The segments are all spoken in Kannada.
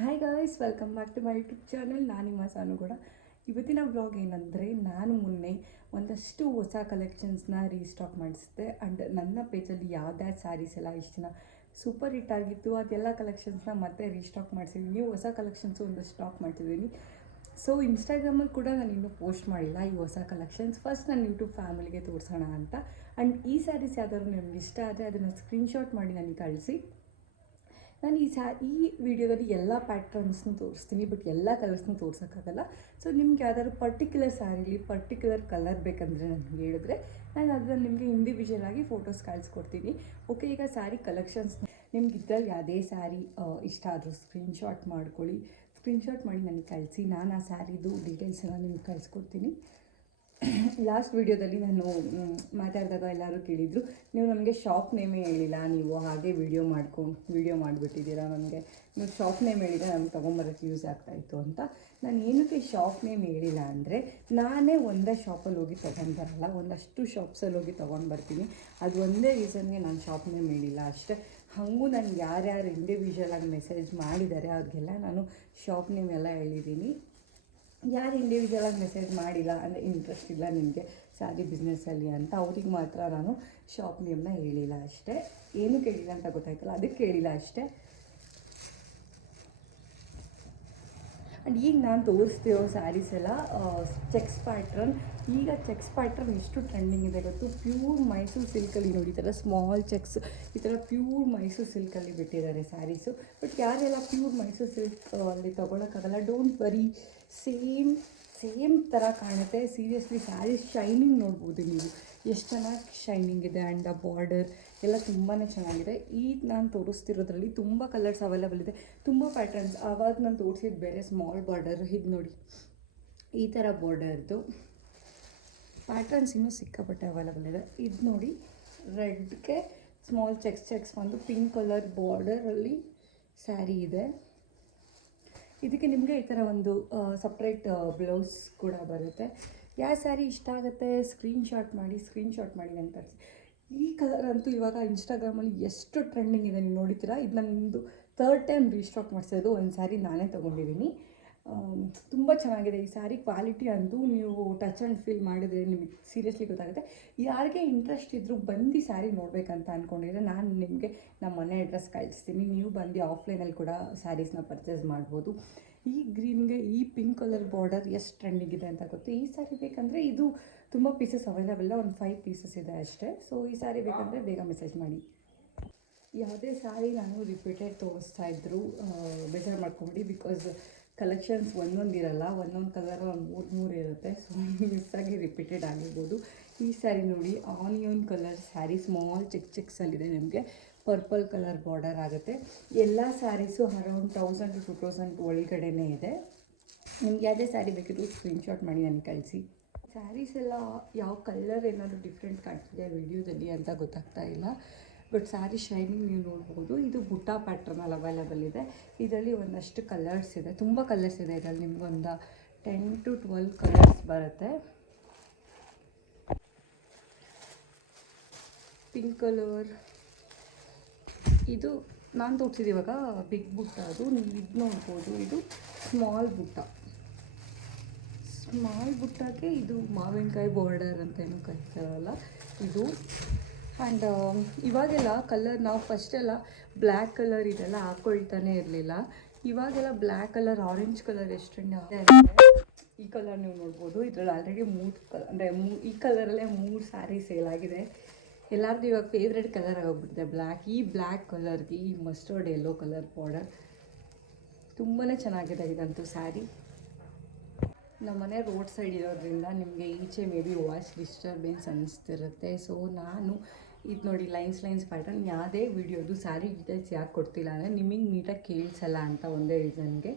Hi guys, welcome back to my YouTube channel. ನಾನು ನಿಮ್ಮ ಸಾನು ಕೂಡ. ಇವತ್ತಿನ ವ್ಲಾಗ್ ಏನಂದರೆ, ನಾನು ಮೊನ್ನೆ ಒಂದಷ್ಟು ಹೊಸ ಕಲೆಕ್ಷನ್ಸ್ನ ರೀಸ್ಟಾಕ್ ಮಾಡಿಸಿದೆ. ಆ್ಯಂಡ್ ನನ್ನ ಪೇಜಲ್ಲಿ ಯಾವ್ದಾದ್ರು ಸ್ಯಾರೀಸ್ ಎಲ್ಲ ಇಷ್ಟು ದಿನ ಸೂಪರ್ ಹಿಟ್ ಆಗಿತ್ತು ಅದೆಲ್ಲ ಕಲೆಕ್ಷನ್ಸ್ನ ಮತ್ತೆ ರೀಸ್ಟಾಕ್ ಮಾಡಿಸಿದ್ದೀನಿ. ಹೊಸ ಕಲೆಕ್ಷನ್ಸು ಒಂದಷ್ಟು ಸ್ಟಾಕ್ ಮಾಡ್ತಿದ್ದೀನಿ. ಸೊ ಇನ್ಸ್ಟಾಗ್ರಾಮಲ್ಲಿ ಕೂಡ ನಾನು ಇನ್ನೂ ಪೋಸ್ಟ್ ಮಾಡಿಲ್ಲ ಈ ಹೊಸ ಕಲೆಕ್ಷನ್ಸ್. ಫಸ್ಟ್ ನಾನು ಯೂಟ್ಯೂಬ್ ಫ್ಯಾಮಿಲಿಗೆ ತೋರಿಸೋಣ ಅಂತ. ಆ್ಯಂಡ್ ಈ ಸ್ಯಾರೀಸ್ ಯಾವ್ದಾದ್ರು ನಿಮ್ಗೆ ಇಷ್ಟ ಆದರೆ ಅದನ್ನು ಸ್ಕ್ರೀನ್ಶಾಟ್ ಮಾಡಿ ನನಗೆ ಕಳಿಸಿ. ನಾನು ಈ ವಿಡಿಯೋದಲ್ಲಿ ಎಲ್ಲ ಪ್ಯಾಟ್ರನ್ಸ್ನೂ ತೋರಿಸ್ತೀನಿ, ಬಟ್ ಎಲ್ಲ ಕಲರ್ಸ್ನೂ ತೋರ್ಸೋಕ್ಕಾಗಲ್ಲ. ಸೊ ನಿಮ್ಗೆ ಯಾವ್ದಾದ್ರು ಪರ್ಟಿಕ್ಯುಲರ್ ಸ್ಯಾರೀಲಿ ಪರ್ಟಿಕ್ಯುಲರ್ ಕಲರ್ ಬೇಕಂದರೆ ನನಗೆ ಹೇಳಿದ್ರೆ ನಾನು ಅದನ್ನು ನಿಮಗೆ ಇಂಡಿವಿಜುವಲ್ ಆಗಿ ಫೋಟೋಸ್ ಕಳಿಸ್ಕೊಡ್ತೀನಿ. ಓಕೆ, ಈಗ ಸ್ಯಾರಿ ಕಲೆಕ್ಷನ್ಸ್ ನಿಮ್ಗೆ ಇದ್ರಲ್ಲಿ ಯಾವುದೇ ಸ್ಯಾರಿ ಇಷ್ಟ ಆದರೂ ಸ್ಕ್ರೀನ್ಶಾಟ್ ಮಾಡ್ಕೊಳ್ಳಿ. ಸ್ಕ್ರೀನ್ಶಾಟ್ ಮಾಡಿ ನನಗೆ ಕಳಿಸಿ. ನಾನು ಆ ಸ್ಯಾರಿದು ಡೀಟೇಲ್ಸನ್ನು ನಿಮ್ಗೆ ಕಳಿಸ್ಕೊಡ್ತೀನಿ. ಲಾಸ್ಟ್ ವಿಡಿಯೋದಲ್ಲಿ ನಾನು ಮಾತಾಡಿದಾಗ ಎಲ್ಲರೂ ಕೇಳಿದರು, ನೀವು ನಮಗೆ ಶಾಪ್ ನೇಮೇ ಹೇಳಿಲ್ಲ, ನೀವು ಹಾಗೆ ವಿಡಿಯೋ ಮಾಡಿಬಿಟ್ಟಿದ್ದೀರಾ, ನನಗೆ ನೀವು ಶಾಪ್ ನೇಮ್ ಹೇಳಿದರೆ ನಮ್ಗೆ ತೊಗೊಂಬರೋಕ್ಕೆ ಯೂಸ್ ಆಗ್ತಾಯಿತ್ತು ಅಂತ. ನಾನು ಏನಕ್ಕೆ ಶಾಪ್ ನೇಮ್ ಹೇಳಿಲ್ಲ ಅಂದರೆ, ನಾನೇ ಒಂದೇ ಶಾಪಲ್ಲಿ ಹೋಗಿ ತೊಗೊಂಡು ಬರಲ್ಲ, ಒಂದಷ್ಟು ಶಾಪ್ಸಲ್ಲಿ ಹೋಗಿ ತೊಗೊಂಡು ಬರ್ತೀನಿ. ಅದು ಒಂದೇ ರೀಸನ್ಗೆ ನಾನು ಶಾಪ್ ನೇಮ್ ಹೇಳಿಲ್ಲ ಅಷ್ಟೇ. ಹಾಗೂ ನನಗೆ ಯಾರ್ಯಾರು ಇಂಡಿವಿಜುವಲಾಗಿ ಮೆಸೇಜ್ ಮಾಡಿದ್ದಾರೆ ಅವ್ರಿಗೆಲ್ಲ ನಾನು ಶಾಪ್ ನೇಮ್ ಎಲ್ಲ ಹೇಳಿದ್ದೀನಿ. ಯಾರು ಇಂಡಿವಿಜುವಲಾಗಿ ಮೆಸೇಜ್ ಮಾಡಿಲ್ಲ ಅಂದರೆ ಇಂಟ್ರೆಸ್ಟ್ ಇಲ್ಲ ನಿಮಗೆ ಸ್ಯಾರಿ ಬಿಸ್ನೆಸ್ಸಲ್ಲಿ ಅಂತ, ಅವ್ರಿಗೆ ಮಾತ್ರ ನಾನು ಶಾಪ್ ನೇಮ್ನ ಹೇಳಿಲ್ಲ ಅಷ್ಟೇ. ಏನು ಕೇಳಿಲ್ಲ ಅಂತ ಗೊತ್ತಾಯ್ತಲ್ಲ, ಅದಕ್ಕೆ ಹೇಳಿಲ್ಲ ಅಷ್ಟೇ. ಆ್ಯಂಡ್ ಈಗ ನಾನು ತೋರಿಸ್ತಿರೋ ಸ್ಯಾರೀಸ್ ಎಲ್ಲ ಚೆಕ್ಸ್ ಪ್ಯಾಟ್ರನ್. ಈಗ ಚೆಕ್ಸ್ ಪ್ಯಾಟ್ರನ್ ಎಷ್ಟು ಟ್ರೆಂಡಿಂಗ್ ಇದೆ ಗೊತ್ತು. ಪ್ಯೂರ್ ಮೈಸೂರು ಸಿಲ್ಕಲ್ಲಿ ನೋಡಿ, ಈ ಥರ ಸ್ಮಾಲ್ ಚೆಕ್ಸ್, ಈ ಥರ ಪ್ಯೂರ್ ಮೈಸೂರು ಸಿಲ್ಕಲ್ಲಿ ಬಿಟ್ಟಿದ್ದಾರೆ ಸ್ಯಾರೀಸು. ಬಟ್ ಯಾರೆಲ್ಲ ಪ್ಯೂರ್ ಮೈಸೂರು ಸಿಲ್ಕ್ ಅಲ್ಲಿ ತೊಗೊಳಕ್ಕಾಗಲ್ಲ, ಡೋಂಟ್ ವರಿ, ಸೇಮ್ ಥರ ಕಾಣುತ್ತೆ. ಸೀರಿಯಸ್ಲಿ ಸ್ಯಾರೀಸ್ ಶೈನಿಂಗ್ ನೋಡ್ಬೋದು ನೀವು, ಎಷ್ಟು ಚೆನ್ನಾಗಿ ಶೈನಿಂಗ್ ಇದೆ. ಆ್ಯಂಡ್ ಆ ಬಾರ್ಡರ್ ಎಲ್ಲ ತುಂಬಾ ಚೆನ್ನಾಗಿದೆ. ಈಗ ನಾನು ತೋರಿಸ್ತಿರೋದ್ರಲ್ಲಿ ತುಂಬ ಕಲರ್ಸ್ ಅವೈಲೇಬಲ್ ಇದೆ, ತುಂಬ ಪ್ಯಾಟರ್ನ್ಸ್. ಆವಾಗ ನಾನು ತೋರಿಸಿದ್ದು ಬೇರೆ ಸ್ಮಾಲ್ ಬಾರ್ಡರ್, ಇದು ನೋಡಿ ಈ ಥರ ಬಾರ್ಡರ್ದು ಪ್ಯಾಟರ್ನ್ಸ್ ಇನ್ನೂ ಸಿಕ್ಕಾಪಟ್ಟೆ ಅವೈಲೇಬಲ್ ಇದೆ. ಇದು ನೋಡಿ ರೆಡ್ಗೆ ಸ್ಮಾಲ್ ಚೆಕ್ಸ್ ಬಂದು ಪಿಂಕ್ ಕಲರ್ ಬಾರ್ಡರಲ್ಲಿ ಸ್ಯಾರಿ ಇದೆ. ಇದಕ್ಕೆ ನಿಮಗೆ ಈ ಥರ ಒಂದು ಸಪ್ರೇಟ್ ಬ್ಲೌಸ್ ಕೂಡ ಬರುತ್ತೆ. ಯಾವ ಸ್ಯಾರಿ ಇಷ್ಟ ಆಗುತ್ತೆ ಸ್ಕ್ರೀನ್ಶಾಟ್ ಮಾಡಿ ನನಗೆ ತರಿಸಿ. ಈ ಕಲರ್ ಅಂತೂ ಇವಾಗ ಇನ್ಸ್ಟಾಗ್ರಾಮಲ್ಲಿ ಎಷ್ಟು ಟ್ರೆಂಡಿಂಗ್ ಇದೆ, ನೀವು ನೋಡಿದ್ದೀರಾ. ಇದು ನನ್ನದು 3rd ಟೈಮ್ ರೀಸ್ಟಾಕ್ ಮಾಡಿಸೋದು. ಒಂದು ಸ್ಯಾರಿ ನಾನೇ ತೊಗೊಂಡಿದ್ದೀನಿ, ತುಂಬ ಚೆನ್ನಾಗಿದೆ ಈ ಸ್ಯಾರಿ. ಕ್ವಾಲಿಟಿ ಅಂತೂ ನೀವು ಟಚ್ ಆ್ಯಂಡ್ ಫೀಲ್ ಮಾಡಿದರೆ ನಿಮಗೆ ಸೀರಿಯಸ್ಲಿ ಗೊತ್ತಾಗುತ್ತೆ. ಯಾರಿಗೆ ಇಂಟ್ರೆಸ್ಟ್ ಇದ್ದರೂ ಬಂದು ಸ್ಯಾರಿ ನೋಡಬೇಕಂತ ಅಂದ್ಕೊಂಡಿದ್ರೆ ನಾನು ನಿಮಗೆ ನಮ್ಮ ಮನೆ ಅಡ್ರೆಸ್ ಕಳಿಸ್ತೀನಿ. ನೀವು ಬಂದು ಆಫ್ಲೈನಲ್ಲಿ ಕೂಡ ಸ್ಯಾರೀಸ್ನ ಪರ್ಚೇಸ್ ಮಾಡ್ಬೋದು. ಈ ಗ್ರೀನ್ಗೆ ಈ ಪಿಂಕ್ ಕಲರ್ ಬಾರ್ಡರ್ ಎಷ್ಟು ಟ್ರೆಂಡಿಂಗ್ ಇದೆ ಅಂತ ಗೊತ್ತು. ಈ ಸ್ಯಾರಿ ಬೇಕಂದರೆ ಇದು ತುಂಬ ಪೀಸಸ್ ಅವೈಲೇಬಲ್, ಒಂದು 5 ಪೀಸಸ್ ಇದೆ ಅಷ್ಟೇ. ಸೊ ಈ ಸ್ಯಾರಿ ಬೇಕಂದರೆ ಬೇಗ ಮೆಸೇಜ್ ಮಾಡಿ. ಯಾವುದೇ ಸ್ಯಾರಿ ನಾನು ರಿಪೀಟೆಡ್ ತೋರಿಸ್ತಾಯಿದ್ರು ಬೇಜಾರು ಮಾಡ್ಕೊಂಬಿಡಿ, ಬಿಕಾಸ್ ಕಲೆಕ್ಷನ್ಸ್ ಒಂದೊಂದಿರಲ್ಲ, ಒಂದೊಂದು ಕಲರ್ ಒಂದು 3 ಇರುತ್ತೆ. ಸೊ ಮಿಸ್ಸಾಗಿ ರಿಪೀಟೆಡ್ ಆಗಿರ್ಬೋದು. ಈ ಸ್ಯಾರಿ ನೋಡಿ, ಆನಿಯನ್ ಕಲರ್ ಸ್ಯಾರಿ, ಸ್ಮಾಲ್ ಚೆಕ್ಸಲ್ಲಿದೆ. ನಿಮಗೆ ಪರ್ಪಲ್ ಕಲರ್ ಬಾರ್ಡರ್ ಆಗುತ್ತೆ. ಎಲ್ಲ ಸ್ಯಾರೀಸು ಅರೌಂಡ್ 1000 to 2000 ಒಳಗಡೆನೇ ಇದೆ. ನಿಮ್ಗೆ ಯಾವುದೇ ಸ್ಯಾರಿ ಬೇಕಿದ್ರು ಸ್ಕ್ರೀನ್ಶಾಟ್ ಮಾಡಿ ನನಗೆ ಕಳಿಸಿ. ಸ್ಯಾರೀಸ್ ಎಲ್ಲ ಯಾವ ಕಲರ್ ಏನಾದರೂ ಡಿಫ್ರೆಂಟ್ ಕಾಣ್ತಿದೆ ವಿಡಿಯೋದಲ್ಲಿ ಅಂತ ಗೊತ್ತಾಗ್ತಾ ಇಲ್ಲ, ಬಟ್ ಸ್ಯಾರಿ ಶೈನಿಂಗ್ ನೀವು ನೋಡ್ಬೋದು. ಇದು ಬುಟ್ಟ ಪ್ಯಾಟ್ರನಲ್ಲಿ ಅವೈಲೇಬಲ್ ಇದೆ. ಇದರಲ್ಲಿ ಒಂದಷ್ಟು ಕಲರ್ಸ್ ಇದೆ, ತುಂಬ ಕಲರ್ಸ್ ಇದೆ. ಇದರಲ್ಲಿ ನಿಮ್ಗೊಂದು 10 to 12 ಕಲರ್ಸ್ ಬರುತ್ತೆ. ಪಿಂಕ್ ಕಲರ್, ಇದು ನಾನು ತೋರಿಸಿದ್ದು ಇವಾಗ ಬಿಗ್ ಬುಟ್ಟ, ಅದು ನೀವು ಇದು ನೋಡ್ಬೋದು. ಇದು ಸ್ಮಾಲ್ ಬುಟ್ಟಕ್ಕೆ ಇದು ಮಾವಿನಕಾಯಿ ಬಾರ್ಡರ್ ಅಂತ ಏನು ಕರಿತಾರಲ್ಲ ಇದು. ಆ್ಯಂಡ್ ಇವಾಗೆಲ್ಲ ಕಲರ್, ನಾವು ಫಸ್ಟೆಲ್ಲ ಬ್ಲ್ಯಾಕ್ ಕಲರ್ ಇದೆಲ್ಲ ಹಾಕ್ಕೊಳ್ತಾನೆ ಇರಲಿಲ್ಲ. ಇವಾಗೆಲ್ಲ ಬ್ಲ್ಯಾಕ್ ಕಲರ್, ಆರೆಂಜ್ ಕಲರ್ ಎಷ್ಟು ಟ್ರೆಂಡ್ ಆಗಿದೆ ಅಂದರೆ ಈ ಕಲರ್ ನೀವು ನೋಡ್ಬೋದು. ಇದರಲ್ಲಿ ಆಲ್ರೆಡಿ 3 ಕಲರ್, ಅಂದರೆ ಈ ಕಲರಲ್ಲೇ 3 ಸ್ಯಾರಿ ಸೇಲ್ ಆಗಿದೆ. ಎಲ್ಲರದ್ದು ಇವಾಗ ಫೇವ್ರೆಟ್ ಕಲರ್ ಆಗೋಗ್ಬಿಟ್ಟಿದೆ ಬ್ಲ್ಯಾಕ್. ಈ ಬ್ಲ್ಯಾಕ್ ಕಲರ್ಗೆ ಈ ಮಸ್ಟರ್ಡ್ ಯೆಲ್ಲೋ ಕಲರ್ ಬಾರ್ಡರ್ ತುಂಬಾ ಚೆನ್ನಾಗಿದೆ ಇದಂತೂ ಸ್ಯಾರಿ. ನಮ್ಮನೆ ರೋಡ್ ಸೈಡ್ ಇರೋದ್ರಿಂದ ನಿಮಗೆ ಈಚೆ ಮೇ ಬಿ ವಾಯ್ಸ್ ಡಿಸ್ಟರ್ಬೆನ್ಸ್ ಅನ್ನಿಸ್ತಿರುತ್ತೆ. ಸೊ ನಾನು ಇದು ನೋಡಿ ಲೈನ್ಸ್ ಪ್ಯಾಟರ್ನ್, ಯಾವುದೇ ವಿಡಿಯೋದು ಸ್ಯಾರಿ ಡೀಟೇಲ್ಸ್ ಯಾಕೆ ಕೊಡ್ತಿಲ್ಲ ಅಂದರೆ ನಿಮಗೆ ನೀಟಾಗಿ ಕೇಳಿಸಲ್ಲ ಅಂತ ಒಂದೇ ರೀಸನ್ಗೆ.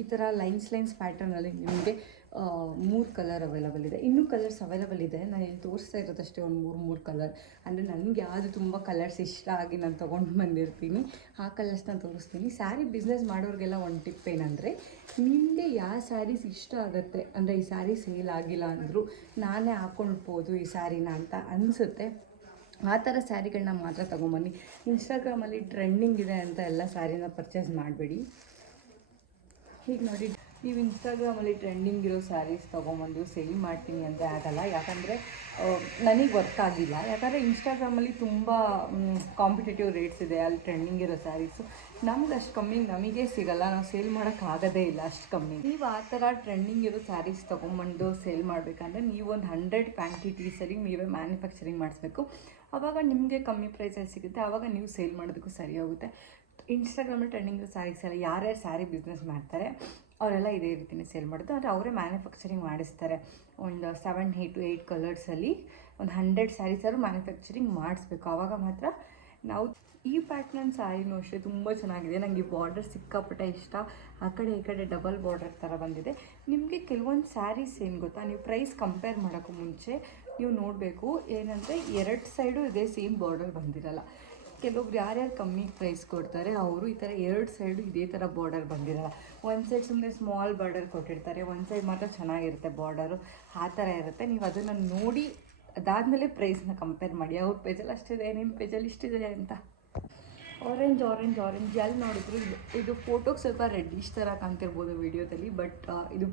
ಈ ಥರ ಲೈನ್ಸ್ ಪ್ಯಾಟರ್ನಲ್ಲಿ ನಿಮಗೆ 3 ಕಲರ್ ಅವೈಲೇಬಲ್ ಇದೆ. ಇನ್ನೂ ಕಲರ್ಸ್ ಅವೈಲೇಬಲ್ ಇದೆ, ನಾನು ಇಲ್ಲಿ ತೋರಿಸ್ತಾ ಇರೋದಷ್ಟೇ ಒಂದು 3 ಕಲರ್. ಅಂದರೆ ನನಗೆ ಯಾವುದು ತುಂಬ ಕಲರ್ಸ್ ಇಷ್ಟ ಆಗಿ ನಾನು ತೊಗೊಂಡು ಬಂದಿರ್ತೀನಿ ಆ ಕಲರ್ಸ್ನ ತೋರಿಸ್ತೀನಿ. ಸ್ಯಾರಿ ಬಿಸ್ನೆಸ್ ಮಾಡೋರಿಗೆಲ್ಲ ಒಂದು ಟಿಪ್ ಏನಂದರೆ, ನಿಮಗೆ ಯಾವ ಸ್ಯಾರೀಸ್ ಇಷ್ಟ ಆಗುತ್ತೆ, ಅಂದರೆ ಈ ಸ್ಯಾರಿ ಸೇಲ್ ಆಗಿಲ್ಲ ಅಂದರೂ ನಾನೇ ಹಾಕ್ಕೊಳ್ಬೋದು ಈ ಸ್ಯಾರಿನ ಅಂತ ಅನಿಸುತ್ತೆ, ಆ ಥರ ಸ್ಯಾರಿಗಳನ್ನ ಮಾತ್ರ ತೊಗೊಂಬನ್ನಿ. ಇನ್ಸ್ಟಾಗ್ರಾಮಲ್ಲಿ ಟ್ರೆಂಡಿಂಗ್ ಇದೆ ಅಂತ ಎಲ್ಲ ಸ್ಯಾರಿನ ಪರ್ಚೇಸ್ ಮಾಡಬೇಡಿ. ಹೀಗೆ ನೋಡಿ, ನೀವು ಇನ್ಸ್ಟಾಗ್ರಾಮಲ್ಲಿ ಟ್ರೆಂಡಿಂಗ್ ಇರೋ ಸ್ಯಾರೀಸ್ ತೊಗೊಂಬಂದು ಸೇಲ್ ಮಾಡ್ತೀನಿ ಅಂದರೆ ಆಗಲ್ಲ. ಯಾಕಂದರೆ ನನಗೆ ವರ್ಕ್ ಆಗಿಲ್ಲ. ಯಾಕಂದರೆ ಇನ್ಸ್ಟಾಗ್ರಾಮಲ್ಲಿ ತುಂಬ ಕಾಂಪಿಟೇಟಿವ್ ರೇಟ್ಸ್ ಇದೆ ಅಲ್ಲಿ ಟ್ರೆಂಡಿಂಗ್ ಇರೋ ಸ್ಯಾರೀಸು. ನಮ್ಗೆ ಅಷ್ಟು ಕಮ್ಮಿ ನಮಗೆ ಸಿಗೋಲ್ಲ, ನಾವು ಸೇಲ್ ಮಾಡೋಕ್ಕಾಗೋದೇ ಇಲ್ಲ ಅಷ್ಟು ಕಮ್ಮಿ. ನೀವು ಆ ಥರ ಟ್ರೆಂಡಿಂಗ್ ಇರೋ ಸ್ಯಾರೀಸ್ ತೊಗೊಂಬಂದು ಸೇಲ್ ಮಾಡಬೇಕಂದ್ರೆ ನೀವು ಒಂದು 100 ಕ್ವಾಂಟಿಟೀಸಲ್ಲಿ ನೀವೇ ಮ್ಯಾನುಫ್ಯಾಕ್ಚರಿಂಗ್ ಮಾಡಿಸ್ಬೇಕು. ಆವಾಗ ನಿಮಗೆ ಕಮ್ಮಿ ಪ್ರೈಸಲ್ಲಿ ಸಿಗುತ್ತೆ, ಆವಾಗ ನೀವು ಸೇಲ್ ಮಾಡೋದಕ್ಕೂ ಸರಿ ಹೋಗುತ್ತೆ. ಇನ್ಸ್ಟಾಗ್ರಾಮಲ್ಲಿ ಟ್ರೆಂಡಿಂಗ್ ಸ್ಯಾರೀಸ್ ಎಲ್ಲ ಯಾರ್ಯಾರು ಸ್ಯಾರಿ ಬಿಸ್ನೆಸ್ ಮಾಡ್ತಾರೆ ಅವರೆಲ್ಲ ಇದೇ ರೀತಿಯೇ ಸೇಲ್ ಮಾಡೋದು. ಆದರೆ ಅವರೇ ಮ್ಯಾನುಫ್ಯಾಕ್ಚರಿಂಗ್ ಮಾಡಿಸ್ತಾರೆ. ಒಂದು 7 to 8 ಕಲರ್ಸಲ್ಲಿ ಒಂದು 100 ಸ್ಯಾರೀಸಾದ್ರು ಮ್ಯಾನುಫ್ಯಾಕ್ಚರಿಂಗ್ ಮಾಡಿಸ್ಬೇಕು. ಆವಾಗ ಮಾತ್ರ ನಾವು ಈ ಪ್ಯಾಟ್ರನ್ ಸ್ಯಾರಿನೂ ಅಷ್ಟೇ ತುಂಬ ಚೆನ್ನಾಗಿದೆ. ನನಗೆ ಈ ಬಾರ್ಡರ್ ಸಿಕ್ಕಾಪಟ್ಟೆ ಇಷ್ಟ. ಆ ಕಡೆ ಈ ಕಡೆ ಡಬಲ್ ಬಾರ್ಡರ್ ಥರ ಬಂದಿದೆ. ನಿಮಗೆ ಕೆಲವೊಂದು ಸ್ಯಾರೀಸ್ ಏನು ಗೊತ್ತಾ, ನೀವು ಪ್ರೈಸ್ ಕಂಪೇರ್ ಮಾಡೋಕ್ಕೂ ಮುಂಚೆ ನೀವು ನೋಡಬೇಕು ಏನಂದರೆ 2 ಸೈಡು ಇದೇ ಸೇಮ್ ಬಾರ್ಡರ್ ಬಂದಿರಲ್ಲ. ಕೆಲವೊಬ್ರು ಯಾರ್ಯಾರು ಕಮ್ಮಿ ಪ್ರೈಸ್ ಕೊಡ್ತಾರೆ ಅವರು ಈ ಥರ 2 ಸೈಡು ಇದೇ ಥರ ಬಾರ್ಡರ್ ಬಂದಿರಲ್ಲ. ಒಂದು ಸೈಡ್ ಸುಮ್ಮನೆ ಸ್ಮಾಲ್ ಬಾರ್ಡರ್ ಕೊಟ್ಟಿರ್ತಾರೆ, ಒಂದು ಸೈಡ್ ಮಾತ್ರ ಚೆನ್ನಾಗಿರುತ್ತೆ ಬಾರ್ಡರು. ಆ ಥರ ಇರುತ್ತೆ. ನೀವು ಅದನ್ನು ನೋಡಿ ಅದಾದಮೇಲೆ ಪ್ರೈಸ್ನ ಕಂಪೇರ್ ಮಾಡಿ. ಅವ್ರ ಪೇಜಲ್ಲಿ ಅಷ್ಟಿದೆ, ನಿಮ್ಮ ಪೇಜಲ್ಲಿ ಇಷ್ಟಿದೆ ಅಂತ. ಆರೆಂಜ್ ಎಲ್ಲಿ ನೋಡಿದ್ರು ಇದು ಫೋಟೋಗೆ ಸ್ವಲ್ಪ ರೆಡ್ಡಿಶ್ ಥರ ಕಾಣ್ತಿರ್ಬೋದು ವಿಡಿಯೋದಲ್ಲಿ, ಬಟ್ ಇದು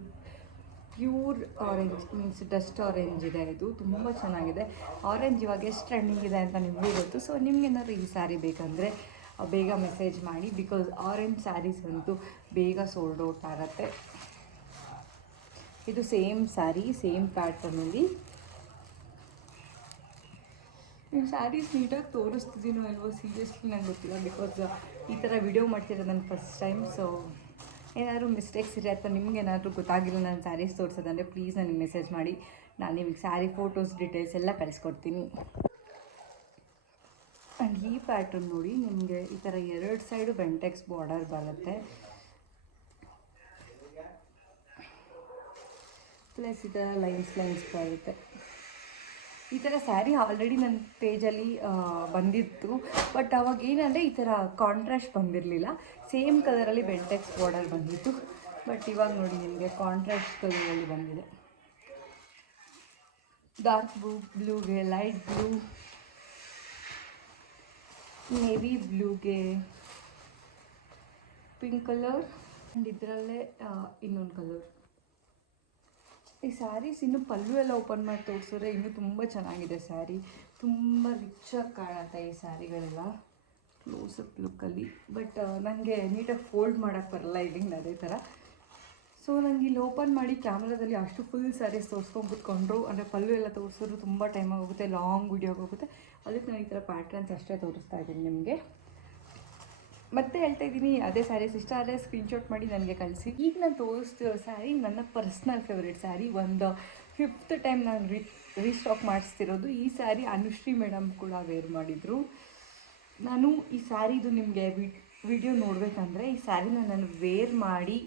pure orange means dust orange ಇದೆ. ಇದು ತುಂಬ ಚೆನ್ನಾಗಿದೆ. ಆರೆಂಜ್ ಇವಾಗ ಎಷ್ಟು ಟ್ರೆಂಡಿಂಗ್ ಇದೆ ಅಂತ ನಿಮಗೂ ಗೊತ್ತು. ಸೊ ನಿಮ್ಗೇನಾದ್ರು ಈ ಸ್ಯಾರಿ ಬೇಕಂದರೆ ಬೇಗ ಮೆಸೇಜ್ ಮಾಡಿ, ಬಿಕಾಸ್ ಆರೆಂಜ್ ಸ್ಯಾರೀಸ್ ಅಂತೂ ಬೇಗ ಸೋಲ್ಡ್ ಔಟ್ ಆಗುತ್ತೆ. ಇದು ಸೇಮ್ ಸ್ಯಾರಿ, ಸೇಮ್ ಪ್ಯಾಟರ್ನಲ್ಲಿ. ನೀವು ಸ್ಯಾರೀಸ್ ನೀಟಾಗಿ ತೋರಿಸ್ತಿದ್ದೀನೋ ಅಲ್ವೋ ಸೀರಿಯಸ್ಲಿ ನಂಗೆ ಗೊತ್ತಿಲ್ಲ, ಬಿಕಾಸ್ ಈ ಥರ ವಿಡಿಯೋ ಮಾಡ್ತಿರೋದು ನನ್ನ ಫಸ್ಟ್ ಟೈಮ್. ಸೊ ಏನಾದರೂ ಮಿಸ್ಟೇಕ್ಸ್ ಇದೆ ಅಥವಾ ನಿಮ್ಗೆ ಏನಾದರೂ ಗೊತ್ತಾಗಿಲ್ಲ ನಾನು ಸ್ಯಾರೀಸ್ ತೋರಿಸೋದಂದರೆ ಪ್ಲೀಸ್ ನನಗೆ ಮೆಸೇಜ್ ಮಾಡಿ. ನಾನು ನಿಮಗೆ ಸ್ಯಾರಿ ಫೋಟೋಸ್ ಡೀಟೇಲ್ಸ್ ಎಲ್ಲ ಕಳಿಸ್ಕೊಡ್ತೀನಿ. ಆ್ಯಂಡ್ ಈ ಪ್ಯಾಟ್ರನ್ ನೋಡಿ, ನಿಮಗೆ ಈ ಥರ 2 ಸೈಡು ಬೆಂಟೆಕ್ಸ್ ಬಾರ್ಡರ್ ಬರುತ್ತೆ, ಪ್ಲಸ್ ಈ ಥರ ಲೈನ್ಸ್ ಬರುತ್ತೆ. ಈ ಥರ ಸ್ಯಾರಿ ಆಲ್ರೆಡಿ ನನ್ನ ಪೇಜಲ್ಲಿ ಬಂದಿತ್ತು, ಬಟ್ ಅವಾಗ ಏನಂದರೆ ಈ ಥರ ಕಾಂಟ್ರಾಸ್ಟ್ ಬಂದಿರಲಿಲ್ಲ. ಸೇಮ್ ಕಲರಲ್ಲಿ ಬೆಂಟೆಕ್ಸ್ ಬಾರ್ಡರ್ ಬಂದಿತ್ತು. ಬಟ್ ಇವಾಗ ನೋಡಿ ನಿಮಗೆ ಕಾಂಟ್ರಾಸ್ಟ್ ಕಲರಲ್ಲಿ ಬಂದಿದೆ. ಡಾರ್ಕ್ ಬ್ಲೂಗೆ, ಲೈಟ್ ಬ್ಲೂ, ನೇವಿ ಬ್ಲೂಗೆ ಪಿಂಕ್ ಕಲರ್, ಆ್ಯಂಡ್ ಇದರಲ್ಲೇ ಇನ್ನೊಂದು ಕಲರ್. ಈ ಸ್ಯಾರೀಸ್ ಇನ್ನು ಪಲ್ಲು ಎಲ್ಲ ಓಪನ್ ಮಾಡಿ ತೋರಿಸಿದ್ರೆ ಇನ್ನೂ ತುಂಬ ಚೆನ್ನಾಗಿದೆ ಸ್ಯಾರಿ. ತುಂಬ ರಿಚಾಗಿ ಕಾಣುತ್ತೆ ಈ ಸ್ಯಾರಿಗಳೆಲ್ಲ ಕ್ಲೋಸಪ್ ಲುಕ್ಕಲ್ಲಿ. ಬಟ್ ನನಗೆ ನೀಟಾಗಿ ಫೋಲ್ಡ್ ಮಾಡೋಕ್ಕೆ ಬರಲ್ಲ ಇಲ್ಲಿಂದ ಅದೇ ಥರ. ಸೊ ನನಗೆ ಇಲ್ಲಿ ಓಪನ್ ಮಾಡಿ ಕ್ಯಾಮ್ರಾದಲ್ಲಿ ಅಷ್ಟು ಫುಲ್ ಸ್ಯಾರೀಸ್ ತೋರಿಸ್ಕೊಂಡು ಕೂತ್ಕೊಂಡ್ರು ಅಂದರೆ ಪಲ್ಲು ಎಲ್ಲ ತೋರಿಸಿದ್ರು ತುಂಬ ಟೈಮ್ ಆಗೋಗುತ್ತೆ, ಲಾಂಗ್ ವಿಡಿಯೋಗೆ ಹೋಗುತ್ತೆ. ಅದಕ್ಕೆ ನಾನು ಈ ಥರ ಪ್ಯಾಟ್ರನ್ಸ್ ಅಷ್ಟೇ ತೋರಿಸ್ತಾ ಇದ್ದೀನಿ ನಿಮಗೆ. ಮತ್ತೆ ಹೇಳ್ತಾ ಇದ್ದೀನಿ, ಅದೇ ಸ್ಯಾರೀಸ್ ಇಷ್ಟ ಆದರೆ ಸ್ಕ್ರೀನ್ಶಾಟ್ ಮಾಡಿ ನನಗೆ ಕಳಿಸಿ. ಈಗ ನಾನು ತೋರಿಸ್ತಿರೋ ಸ್ಯಾರಿ ನನ್ನ ಪರ್ಸ್ನಲ್ ಫೇವ್ರೇಟ್ ಸ್ಯಾರಿ. ಒಂದು 5th ಟೈಮ್ ನಾನು ರೀಸ್ಟಾಕ್ ಮಾಡಿಸ್ತಿರೋದು. ಈ ಸ್ಯಾರಿ ಅನುಶ್ರೀ ಮೇಡಮ್ ಕೂಡ ವೇರ್ ಮಾಡಿದರು. ನಾನು ಈ ಸ್ಯಾರಿದು ನಿಮಗೆ ವಿಡಿಯೋ ನೋಡಬೇಕಂದ್ರೆ ಈ ಸ್ಯಾರಿನ ನಾನು ವೇರ್ ಮಾಡಿ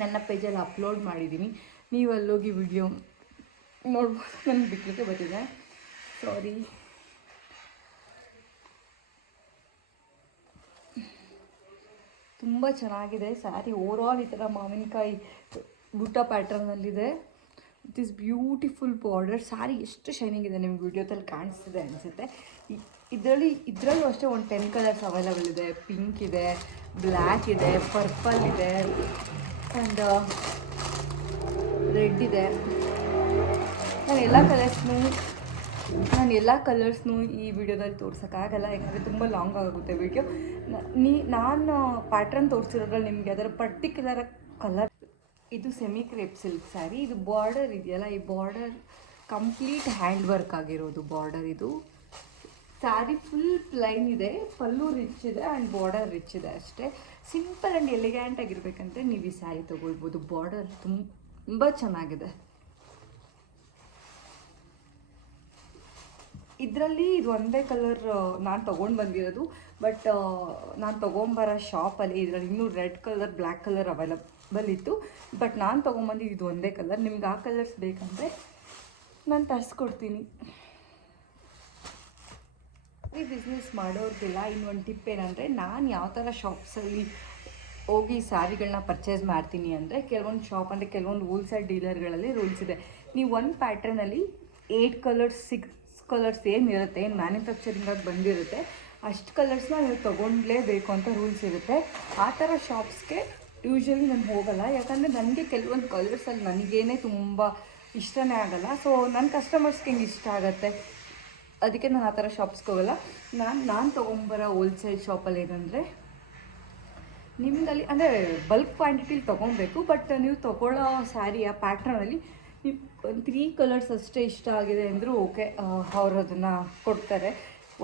ನನ್ನ ಪೇಜಲ್ಲಿ ಅಪ್ಲೋಡ್ ಮಾಡಿದ್ದೀನಿ. ನೀವು ಅಲ್ಲೋಗಿ ವಿಡಿಯೋ ನೋಡ್ಬೋದು. ನನಗೆ ಬಿಡಲಿಕ್ಕೆ ಬರ್ತಿದೆ, ಸಾರಿ. ತುಂಬ ಚೆನ್ನಾಗಿದೆ ಸ್ಯಾರಿ. ಓವರಾಲ್ ಈ ಥರ ಮಾವಿನಕಾಯಿ ಬುಟ್ಟ ಪ್ಯಾಟ್ರನ್ನಲ್ಲಿದೆ. It is beautiful border. Sari ಎಷ್ಟು ಶೈನಿಂಗ್ ಇದೆ ನಿಮ್ಗೆ ವಿಡಿಯೋದಲ್ಲಿ ಕಾಣಿಸ್ತಿದೆ ಅನಿಸುತ್ತೆ. ಇದರಲ್ಲೂ ಅಷ್ಟೇ ಒಂದು 10 ಕಲರ್ಸ್ ಅವೈಲಬಲ್ ಇದೆ. ಪಿಂಕ್ ಇದೆ, ಬ್ಲ್ಯಾಕ್ ಇದೆ, ಪರ್ಪಲ್ ಇದೆ, ಆ್ಯಂಡ್ ರೆಡ್ ಇದೆ. ನಾನು ಎಲ್ಲ ಕಲರ್ಸ್ನೂ ಈ ವಿಡಿಯೋದಲ್ಲಿ ತೋರ್ಸೋಕ್ಕಾಗಲ್ಲ, ಯಾಕಂದರೆ ತುಂಬ ಲಾಂಗ್ ಆಗುತ್ತೆ ವಿಡಿಯೋ. ನಾನು ಪ್ಯಾಟ್ರನ್ ತೋರಿಸಿರೋದ್ರಲ್ಲಿ ನಿಮಗೆ ಅದರ ಪರ್ಟಿಕ್ಯುಲರ್ ಕಲರ್. ಇದು ಸೆಮಿ ಕ್ರೇಪ್ ಸಿಲ್ಕ್ ಸ್ಯಾರಿ. ಇದು ಬಾರ್ಡರ್ ಇದೆಯಲ್ಲ, ಈ ಬಾರ್ಡರ್ ಕಂಪ್ಲೀಟ್ ಹ್ಯಾಂಡ್ ವರ್ಕ್ ಆಗಿರೋದು ಬಾರ್ಡರ್. ಇದು ಸ್ಯಾರಿ ಫುಲ್ ಪ್ಲೈನ್ ಇದೆ, ಪಲ್ಲು ರಿಚ್ ಇದೆ ಆ್ಯಂಡ್ ಬಾರ್ಡರ್ ರಿಚ್ ಇದೆ ಅಷ್ಟೇ. ಸಿಂಪಲ್ ಆ್ಯಂಡ್ ಎಲಿಗ್ಯಾಂಟ್ ಆಗಿರ್ಬೇಕಂದ್ರೆ ನೀವು ಈ ಸ್ಯಾರಿ ತೊಗೊಳ್ಬೋದು. ಬಾರ್ಡರ್ ತುಂಬ ಚೆನ್ನಾಗಿದೆ. ಇದರಲ್ಲಿ ಇದು ಒಂದೇ ಕಲರ್ ನಾನು ತೊಗೊಂಡು ಬಂದಿರೋದು, ಬಟ್ ನಾನು ತೊಗೊಂಬರೋ ಶಾಪಲ್ಲಿ ಇದರಲ್ಲಿ ಇನ್ನೂ red colour, black colour available ಇತ್ತು. ಬಟ್ ನಾನು ತೊಗೊಂಬಂದಿದ್ದು ಇದು ಒಂದೇ ಕಲರ್. ನಿಮ್ಗೆ ಆ ಕಲರ್ಸ್ ಬೇಕಂದರೆ ನಾನು ತರಿಸ್ಕೊಡ್ತೀನಿ. ಈ ಬಿಸ್ನೆಸ್ ಮಾಡೋರಿಗೆಲ್ಲ ಇನ್ನೊಂದು ಟಿಪ್ ಏನಂದರೆ, ನಾನು ಯಾವ ಥರ ಶಾಪ್ಸಲ್ಲಿ ಹೋಗಿ ಸ್ಯಾರಿಗಳನ್ನ ಪರ್ಚೇಸ್ ಮಾಡ್ತೀನಿ ಅಂದರೆ, ಕೆಲವೊಂದು ಶಾಪ್ ಅಂದರೆ ಕೆಲವೊಂದು ಹೋಲ್ಸೇಲ್ ಡೀಲರ್ಗಳಲ್ಲಿ ರೂಲ್ಸ್ ಇದೆ. ನೀವು ಒಂದು ಪ್ಯಾಟ್ರನಲ್ಲಿ 8 ಕಲರ್ಸ್ ಕಲರ್ಸ್ ಏನಿರುತ್ತೆ, ಏನು ಮ್ಯಾನುಫ್ಯಾಕ್ಚರಿಂಗಾಗಿ ಬಂದಿರುತ್ತೆ ಅಷ್ಟು ಕಲರ್ಸ್ನ ನೀವು ತೊಗೊಳ್ಲೇಬೇಕು ಅಂತ ರೂಲ್ಸ್ ಇರುತ್ತೆ. ಆ ಥರ ಶಾಪ್ಸ್ಗೆ ಯೂಶ್ವಲಿ ನಾನು ಹೋಗಲ್ಲ, ಯಾಕಂದರೆ ನನಗೆ ಕೆಲವೊಂದು ಕಲರ್ಸಲ್ಲಿ ನನಗೇನೆ ತುಂಬ ಇಷ್ಟನೇ ಆಗಲ್ಲ. ಸೊ ನನ್ನ ಕಸ್ಟಮರ್ಸ್ಗೆ ಹಿಂಗೆ ಇಷ್ಟ ಆಗುತ್ತೆ, ಅದಕ್ಕೆ ನಾನು ಆ ಥರ ಶಾಪ್ಸ್ಗೆ ಹೋಗಲ್ಲ. ನಾನು ತೊಗೊಂಬರೋ ಹೋಲ್ಸೇಲ್ ಶಾಪಲ್ಲಿ ಏನಂದರೆ ನಿಮ್ಮದಲ್ಲಿ ಅಂದರೆ ಬಲ್ಕ್ ಕ್ವಾಂಟಿಟಿಲಿ ತೊಗೊಬೇಕು. ಬಟ್ ನೀವು ತೊಗೊಳ್ಳೋ ಸ್ಯಾರಿಯ ಪ್ಯಾಟ್ರನಲ್ಲಿ ನೀವು 3 ಕಲರ್ಸ್ ಅಷ್ಟೇ ಇಷ್ಟ ಆಗಿದೆ ಅಂದರೂ ಓಕೆ, ಅವರು ಅದನ್ನು ಕೊಡ್ತಾರೆ.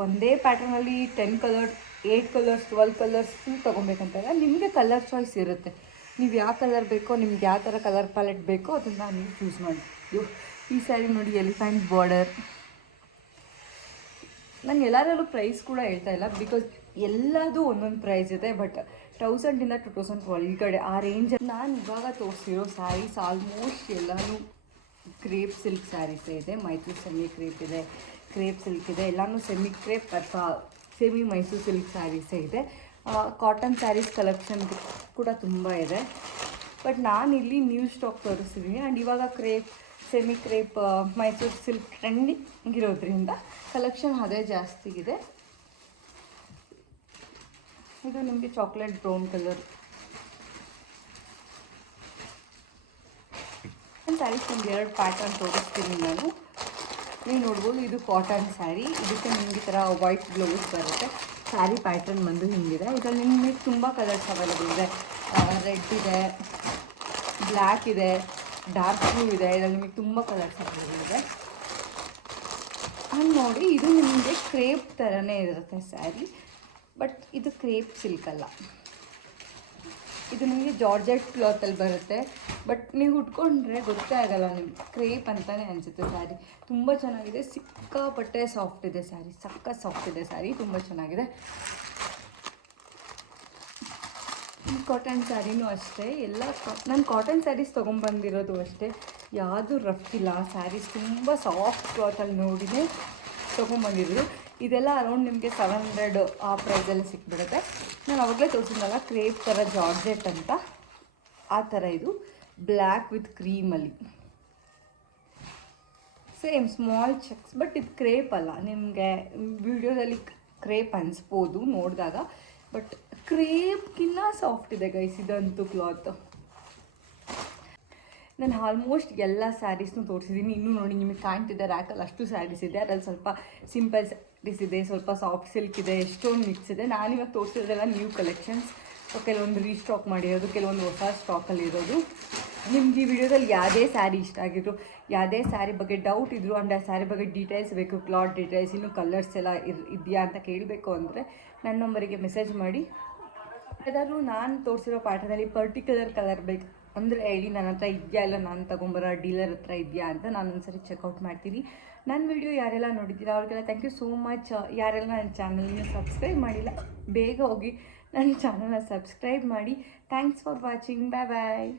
ಒಂದೇ ಪ್ಯಾಟ್ರನಲ್ಲಿ 10 ಕಲರ್ಸ್, 8 ಕಲರ್ಸ್, 12 ಕಲರ್ಸ್ ತೊಗೊಬೇಕಂತಲ್ಲ, ನಿಮಗೆ ಕಲರ್ ಚಾಯ್ಸ್ ಇರುತ್ತೆ. ನೀವು ಯಾವ ಕಲರ್ ಬೇಕೋ, ನಿಮ್ಗೆ ಯಾವ ಥರ ಕಲರ್ ಪ್ಯಾಲೆಟ್ ಬೇಕೋ ಅದನ್ನು ನೀವು ಚೂಸ್ ಮಾಡಿ. ಈ ಸ್ಯಾರಿ ನೋಡಿ, ಎಲಿಫೆಂಟ್ ಬಾರ್ಡರ್. ನಾನು ಎಲ್ಲರಲ್ಲೂ ಪ್ರೈಸ್ ಕೂಡ ಹೇಳ್ತಾ ಇಲ್ಲ, ಬಿಕಾಸ್ ಎಲ್ಲದೂ ಒಂದೊಂದು ಪ್ರೈಸ್ ಇದೆ. ಬಟ್ 1000ಇಂದ 2000 ಒಳಗಡೆ ಆ ರೇಂಜಲ್ಲಿ ನಾನು ಇವಾಗ ತೋರಿಸಿರೋ ಸ್ಯಾರೀಸ್ ಆಲ್ಮೋಸ್ಟ್ ಎಲ್ಲನೂ ಕ್ರೇಪ್ ಸಿಲ್ಕ್ ಸ್ಯಾರೀಸೇ ಇದೆ. ಮೈಸೂರು ಸೆಮಿ ಕ್ರೇಪ್ ಇದೆ, ಕ್ರೇಪ್ ಸಿಲ್ಕ್ ಇದೆ, ಎಲ್ಲನೂ ಸೆಮಿ ಕ್ರೇಪ್ ಅಥವಾ ಸೆಮಿ ಮೈಸೂರು ಸಿಲ್ಕ್ ಸ್ಯಾರೀಸೇ ಇದೆ. ಕಾಟನ್ ಸ್ಯಾರೀಸ್ ಕಲೆಕ್ಷನ್ ಕೂಡ ತುಂಬ ಇದೆ. ಬಟ್ ನಾನಿಲ್ಲಿ ನ್ಯೂ ಸ್ಟಾಕ್ ತೋರಿಸ್ತಿದ್ದೀನಿ. ಆ್ಯಂಡ್ ಇವಾಗ crepe, semi crepe, Mysuru silk trending ಇರೋದ್ರಿಂದ ಕಲೆಕ್ಷನ್ ಅದೇ ಜಾಸ್ತಿ ಇದೆ. ಇದು ನಿಮಗೆ ಚಾಕ್ಲೇಟ್ ಬ್ರೌನ್ ಕಲರ್ ಸ್ಯಾರೀಸ್ ನಿಮ್ಗೆ 2 ಪ್ಯಾಟರ್ನ್ ತೋರಿಸ್ತೀನಿ ನಾನು. ನೀವು ನೋಡ್ಬೋದು, ಇದು ಕಾಟನ್ ಸ್ಯಾರಿ, ಇದಕ್ಕೆ ನಿಮಗೆ ಈ ಥರ ವೈಟ್ ಬ್ಲೌಸ್ ಬರುತ್ತೆ. ಸ್ಯಾರಿ ಪ್ಯಾಟರ್ನ್ ಬಂದು ಹಿಂಗಿದೆ. ಇದರಲ್ಲಿ ನಿಮಗೆ ತುಂಬ ಕಲರ್ಸ್ ಅವೈಲೇಬಲ್ ಇದೆ. ರೆಡ್ ಇದೆ, ಬ್ಲ್ಯಾಕ್ ಇದೆ, ಡಾರ್ಕ್ ಬ್ಲೂ ಇದೆ. ಇದರಲ್ಲಿ ನಿಮಗೆ ತುಂಬ ಕಲರ್ಸ್ ಅವೈಲೇಬಲ್ ಇದೆ. ಹಂಗೆ ನೋಡಿ, ಇದು ನಿಮಗೆ ಕ್ರೇಪ್ ಥರನೇ ಇರುತ್ತೆ ಸ್ಯಾರಿ, ಬಟ್ ಇದು ಕ್ರೇಪ್ ಸಿಲ್ಕ್ ಅಲ್ಲ. ಇದು ನಿಮಗೆ ಜಾರ್ಜೆಟ್ ಕ್ಲಾತಲ್ಲಿ ಬರುತ್ತೆ. ಬಟ್ ನೀವು ಉಟ್ಕೊಂಡ್ರೆ ಗೊತ್ತೇ ಆಗಲ್ಲ, ನಿಮ್ಗೆ ಕ್ರೇಪ್ ಅಂತಲೇ ಅನಿಸುತ್ತೆ. ಸ್ಯಾರಿ ತುಂಬ ಚೆನ್ನಾಗಿದೆ, ಸಿಕ್ಕಾಪಟ್ಟೆ ಸಾಫ್ಟ್ ಇದೆ ಸ್ಯಾರಿ, ಸಕ್ಕ ಸಾಫ್ಟ್ ಇದೆ ಸ್ಯಾರಿ, ತುಂಬ ಚೆನ್ನಾಗಿದೆ. ಈ ಕಾಟನ್ ಸ್ಯಾರಿನೂ ಅಷ್ಟೇ, ಎಲ್ಲ ನಾನು ಕಾಟನ್ ಸ್ಯಾರೀಸ್ ತೊಗೊಂಬಂದಿರೋದು ಅಷ್ಟೇ, ಯಾವುದು ರಫ್ ಇಲ್ಲ. ಸ್ಯಾರೀಸ್ ತುಂಬ ಸಾಫ್ಟ್ ಕ್ಲಾತಲ್ಲಿ ನೋಡಿನೇ ತೊಗೊಂಬಂದಿದ್ರು. ಇದೆಲ್ಲ ಅರೌಂಡ್ ನಿಮಗೆ 700 ಆ ಪ್ರೈಸಲ್ಲಿ ಸಿಕ್ಬಿಡುತ್ತೆ. ನಾನು ಅವಾಗಲೇ ತೋರಿಸಿದ್ನಲ್ಲ ಕ್ರೇಪ್ ಥರ ಜಾರ್ಜೆಟ್ ಅಂತ, ಆ ಥರ ಇದು ಬ್ಲ್ಯಾಕ್ ವಿತ್ ಕ್ರೀಮಲ್ಲಿ ಸೇಮ್ ಸ್ಮಾಲ್ ಚೆಕ್ಸ್. ಬಟ್ ಇದು ಕ್ರೇಪ್ ಅಲ್ಲ, ನಿಮಗೆ ವಿಡಿಯೋದಲ್ಲಿ ಕ್ರೇಪ್ ಅನಿಸ್ಬೋದು ನೋಡಿದಾಗ, ಬಟ್ ಕ್ರೇಪ್ಗಿನ್ನ ಸಾಫ್ಟ್ ಇದೆ ಗೈಸ್ ಇದಂತೂ ಕ್ಲಾತ್. ನಾನು ಆಲ್ಮೋಸ್ಟ್ ಎಲ್ಲ ಸ್ಯಾರೀಸ್ನೂ ತೋರಿಸಿದ್ದೀನಿ. ಇನ್ನೂ ನೋಡಿ, ನಿಮಗೆ ಕಾಣ್ತಿದೆ ರ್ಯಾಕಲ್ಲಿ ಅಷ್ಟು ಸ್ಯಾರೀಸ್ ಇದೆ. ಅದರಲ್ಲಿ ಸ್ವಲ್ಪ ಸಿಂಪಲ್ ಸ್ಯಾರೀಸ್ ಇದೆ, ಸ್ವಲ್ಪ ಸಾಫ್ಟ್ ಸಿಲ್ಕ್ ಇದೆ, ಎಷ್ಟೊಂದು ಮಿಕ್ಸ್ ಇದೆ. ನಾನಿವಾಗ ತೋರಿಸಿರೋದೆಲ್ಲ ನ್ಯೂ ಕಲೆಕ್ಷನ್ಸ್, ಕೆಲವೊಂದು ರೀಸ್ಟಾಕ್ ಮಾಡಿರೋದು, ಕೆಲವೊಂದು ಹೊಸ ಸ್ಟಾಕಲ್ಲಿರೋದು. ನಿಮ್ಗೆ ಈ ವಿಡಿಯೋದಲ್ಲಿ ಯಾವುದೇ ಸ್ಯಾರಿ ಇಷ್ಟ ಆಗಿದ್ರು, ಯಾವುದೇ ಸ್ಯಾರಿ ಬಗ್ಗೆ ಡೌಟ್ ಇದ್ದರು, ಆ್ಯಂಡ್ ಆ ಸ್ಯಾರಿ ಬಗ್ಗೆ ಡೀಟೇಲ್ಸ್ ಬೇಕು, ಕ್ಲಾತ್ ಡೀಟೇಲ್ಸ್, ಇನ್ನೂ ಕಲರ್ಸ್ ಎಲ್ಲ ಇದೆಯಾ ಅಂತ ಕೇಳಬೇಕು ಅಂದರೆ ನನ್ನ ನಂಬರಿಗೆ ಮೆಸೇಜ್ ಮಾಡಿ. ಯಾವ್ದಾದ್ರು ನಾನು ತೋರಿಸಿರೋ ಪ್ಯಾಟರ್ನಲ್ಲಿ ಪರ್ಟಿಕ್ಯುಲರ್ ಕಲರ್ ಬೇಕು ಅಂದರೆ ಹೇಳಿ, ನನ್ನ ಹತ್ರ ಇದೆಯಾ ಇಲ್ಲ ನಾನು ತೊಗೊಂಬರೋ ಡೀಲರ್ ಹತ್ರ ಇದೆಯಾ ಅಂತ ನಾನು ಒಂದ್ಸರಿ ಚೆಕ್ಔಟ್ ಮಾಡ್ತೀನಿ. ನನ್ನ ವಿಡಿಯೋ ಯಾರೆಲ್ಲ ನೋಡಿದ್ದೀರಾ ಅವ್ರಿಗೆಲ್ಲ ಥ್ಯಾಂಕ್ ಯು ಸೋ ಮಚ್. ಯಾರೆಲ್ಲ ನನ್ನ ಚಾನಲ್ನ ಸಬ್ಸ್ಕ್ರೈಬ್ ಮಾಡಿಲ್ಲ, ಬೇಗ ಹೋಗಿ ನನ್ನ ಚಾನಲ್ನ ಸಬ್ಸ್ಕ್ರೈಬ್ ಮಾಡಿ. Thanks for watching, bye bye.